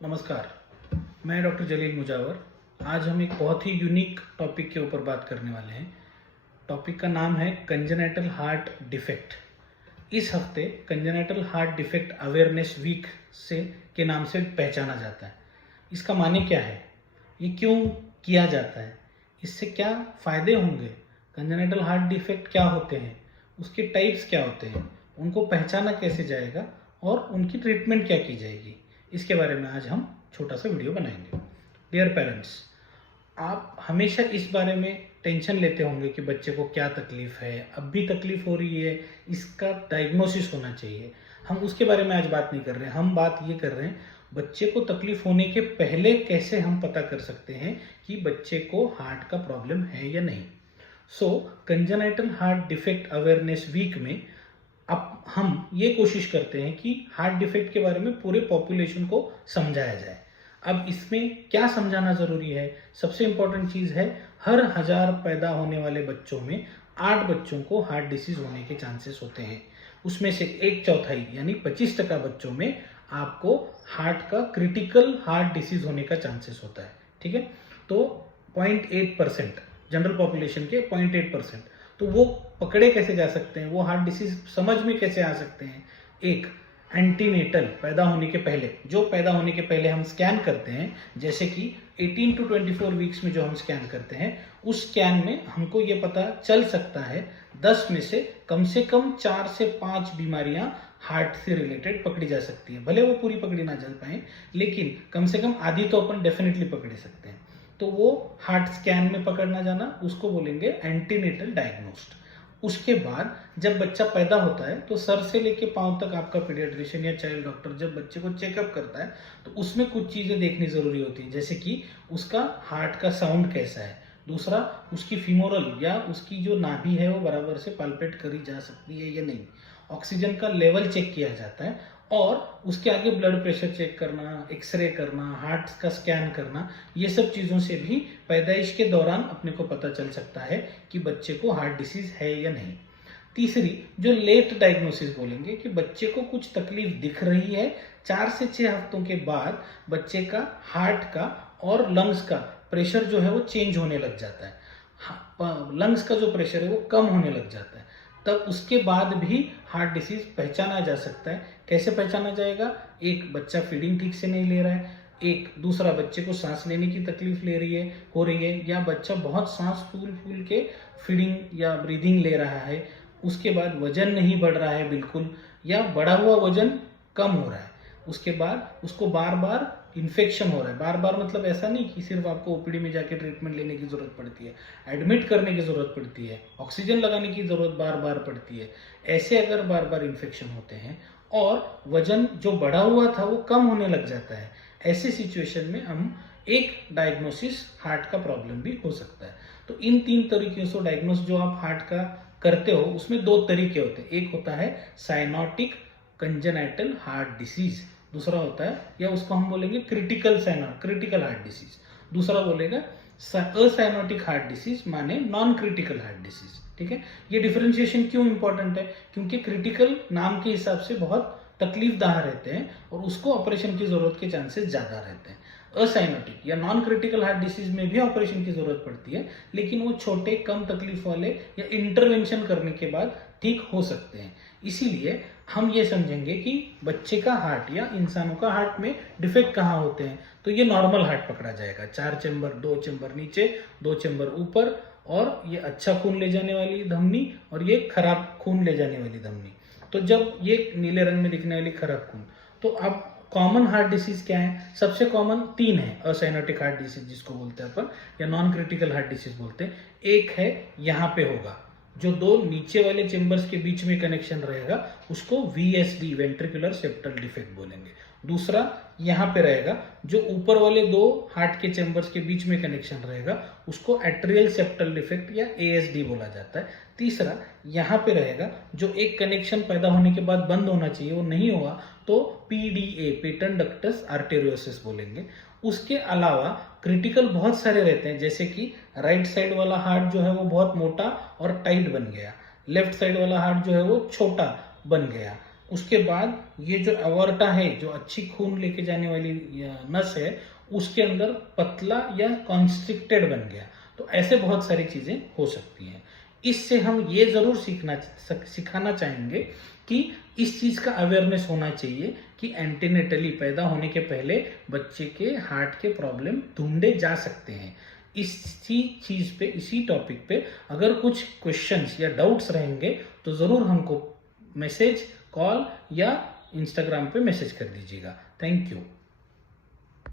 नमस्कार, मैं डॉक्टर जलील मुजावर। आज हम एक बहुत ही यूनिक टॉपिक के ऊपर बात करने वाले हैं। टॉपिक का नाम है कंजेनाइटल हार्ट डिफेक्ट। इस हफ्ते congenital heart defect awareness week से के नाम से पहचाना जाता है। इसका माने क्या है, ये क्यों किया जाता है, इससे क्या फ़ायदे होंगे, कंजेनाइटल हार्ट डिफेक्ट क्या होते हैं, उसके टाइप्स क्या होते हैं, उनको पहचाना कैसे जाएगा और उनकी ट्रीटमेंट क्या की जाएगी, इसके बारे में आज हम छोटा सा वीडियो बनाएंगे। डियर पेरेंट्स, आप हमेशा इस बारे में टेंशन लेते होंगे कि बच्चे को क्या तकलीफ है, अब भी तकलीफ हो रही है, इसका डायग्नोसिस होना चाहिए। हम उसके बारे में आज बात नहीं कर रहे हैं। हम बात ये कर रहे हैं बच्चे को तकलीफ होने के पहले कैसे हम पता कर सकते हैं कि बच्चे को हार्ट का प्रॉब्लम है या नहीं। So congenital heart defect awareness week में अब हम ये कोशिश करते हैं कि हार्ट डिफेक्ट के बारे में पूरे पॉपुलेशन को समझाया जाए। अब इसमें क्या समझाना जरूरी है, सबसे इंपॉर्टेंट चीज है, हर 1000 पैदा होने वाले बच्चों में 8 बच्चों को हार्ट डिसीज होने के चांसेस होते हैं। उसमें से 1/4 यानी 25% बच्चों में आपको हार्ट का क्रिटिकल हार्ट डिसीज होने का चांसेस होता है। ठीक है, तो 0.8% जनरल पॉपुलेशन के 0.8%, तो वो पकड़े कैसे जा सकते हैं, वो हार्ट डिसीज समझ में कैसे आ सकते हैं। एक एंटीनेटल, पैदा होने के पहले, जो पैदा होने के पहले हम स्कैन करते हैं, जैसे कि 18 to 24 वीक्स में जो हम स्कैन करते हैं, उस स्कैन में हमको ये पता चल सकता है 10 में से कम 4 से 5 बीमारियां हार्ट से रिलेटेड पकड़ी जा सकती है। भले वो पूरी पकड़ी ना जा पाए, लेकिन कम से कम आधी तो अपन डेफिनेटली पकड़ सकते हैं। तो वो हार्ट स्कैन में पकड़ना जाना, उसको बोलेंगे एंटीनेटल डायग्नोस्ट। उसके बाद जब बच्चा पैदा होता है तो सर से लेके पांव तक आपका पीडियाट्रिशियन या चाइल्ड डॉक्टर जब बच्चे को चेकअप करता है तो उसमें कुछ चीजें देखनी जरूरी होती है, जैसे कि उसका हार्ट का साउंड कैसा है, दूसरा उसकी फीमोरल या उसकी जो नाभि है वो बराबर से पाल्पेट करी जा सकती है या नहीं, ऑक्सीजन का लेवल चेक किया जाता है, और उसके आगे ब्लड प्रेशर चेक करना, एक्सरे करना, हार्ट का स्कैन करना, ये सब चीज़ों से भी पैदाइश के दौरान अपने को पता चल सकता है कि बच्चे को हार्ट डिसीज है या नहीं। तीसरी जो लेट डायग्नोसिस बोलेंगे कि बच्चे को कुछ तकलीफ दिख रही है, 4 से 6 हफ्तों के बाद बच्चे का हार्ट का और लंग्स का प्रेशर जो है वो चेंज होने लग जाता है, लंग्स का जो प्रेशर है वो कम होने लग जाता है, तब उसके बाद भी हार्ट डिसीज पहचाना जा सकता है। कैसे पहचाना जाएगा, एक बच्चा फीडिंग ठीक से नहीं ले रहा है, एक दूसरा बच्चे को सांस लेने की तकलीफ हो रही है, या बच्चा बहुत सांस फूल फूल के फीडिंग या ब्रीदिंग ले रहा है, उसके बाद वजन नहीं बढ़ रहा है बिल्कुल, या बढ़ा हुआ वजन कम हो रहा है, उसके बाद उसको बार बार इन्फेक्शन हो रहा है। बार बार मतलब ऐसा नहीं कि सिर्फ आपको ओपीडी में जाके ट्रीटमेंट लेने की जरूरत पड़ती है, एडमिट करने की जरूरत पड़ती है, ऑक्सीजन लगाने की जरूरत बार बार पड़ती है। ऐसे अगर बार बार इन्फेक्शन होते हैं और वजन जो बढ़ा हुआ था वो कम होने लग जाता है, ऐसे सिचुएशन में हम एक डायग्नोसिस हार्ट का प्रॉब्लम भी हो सकता है। तो इन 3 तरीकों से डायग्नोस जो आप हार्ट का करते हो उसमें 2 तरीके होते हैं। एक होता है साइनोटिक कंजेनाइटल हार्ट डिसीज, दूसरा होता है, या उसको हम बोलेंगे क्रिटिकल हार्ट डिसीज, दूसरा बोलेगा असाइनोटिक हार्ट डिसीज माने नॉन क्रिटिकल हार्ट डिसीज। ठीक है, ये डिफरेंशिएशन क्यों इंपॉर्टेंट है, क्योंकि क्रिटिकल नाम के हिसाब से बहुत तकलीफदार रहते हैं और उसको ऑपरेशन की जरूरत के चांसेस ज्यादा रहते हैं। असाइनोटिक या नॉन क्रिटिकल हार्ट डिसीज में भी ऑपरेशन की जरूरत पड़ती है, लेकिन वो छोटे कम तकलीफ वाले या इंटरवेंशन करने के बाद ठीक हो सकते हैं। इसीलिए हम ये समझेंगे कि बच्चे का हार्ट या इंसानों का हार्ट में डिफेक्ट कहाँ होते हैं, तो ये नॉर्मल हार्ट पकड़ा जाएगा, 4 चेंबर, 2 चेंबर नीचे, 2 चेंबर ऊपर, और ये अच्छा खून ले जाने वाली धमनी और ये खराब खून ले जाने वाली धमनी। तो जब ये नीले रंग में दिखने वाली खराब खून, तो अब कॉमन हार्ट डिसीज क्या है, सबसे कॉमन 3 है। असाइनोटिक हार्ट डिसीज जिसको बोलते हैं अपन, या नॉन क्रिटिकल हार्ट डिसीज बोलते हैं। एक है यहाँ पे होगा, जो 2 नीचे वाले चेंबर्स के बीच में कनेक्शन रहेगा उसको वीएसडी, वेंट्रिकुलर सेप्टल डिफेक्ट बोलेंगे। दूसरा यहाँ पे रहेगा, जो ऊपर वाले 2 हार्ट के चेंबर्स के बीच में कनेक्शन रहेगा उसको एट्रियल सेप्टल डिफेक्ट या एएसडी बोला जाता है। तीसरा यहाँ पे रहेगा, जो एक कनेक्शन पैदा होने के बाद बंद होना चाहिए वो नहीं हुआ, तो पीडीए, पेटेंट डक्टस आर्टेरियोसिस बोलेंगे। उसके अलावा क्रिटिकल बहुत सारे रहते हैं, जैसे कि राइट साइड वाला हार्ट जो है वो बहुत मोटा और टाइट बन गया, लेफ्ट साइड वाला हार्ट जो है वो छोटा बन गया, उसके बाद ये जो अवॉर्टा है, जो अच्छी खून लेके जाने वाली नस है, उसके अंदर पतला या कॉन्स्ट्रिक्टेड बन गया। तो ऐसे बहुत सारी चीजें हो सकती हैं। इससे हम ये जरूर सिखाना चाहेंगे कि इस चीज का अवेयरनेस होना चाहिए कि एंटीनेटली पैदा होने के पहले बच्चे के हार्ट के प्रॉब्लम ढूंढे जा सकते हैं। इसी चीज पे, इसी टॉपिक पे अगर कुछ क्वेश्चंस या डाउट्स रहेंगे तो जरूर हमको मैसेज, कॉल या इंस्टाग्राम पे मैसेज कर दीजिएगा। Thank you.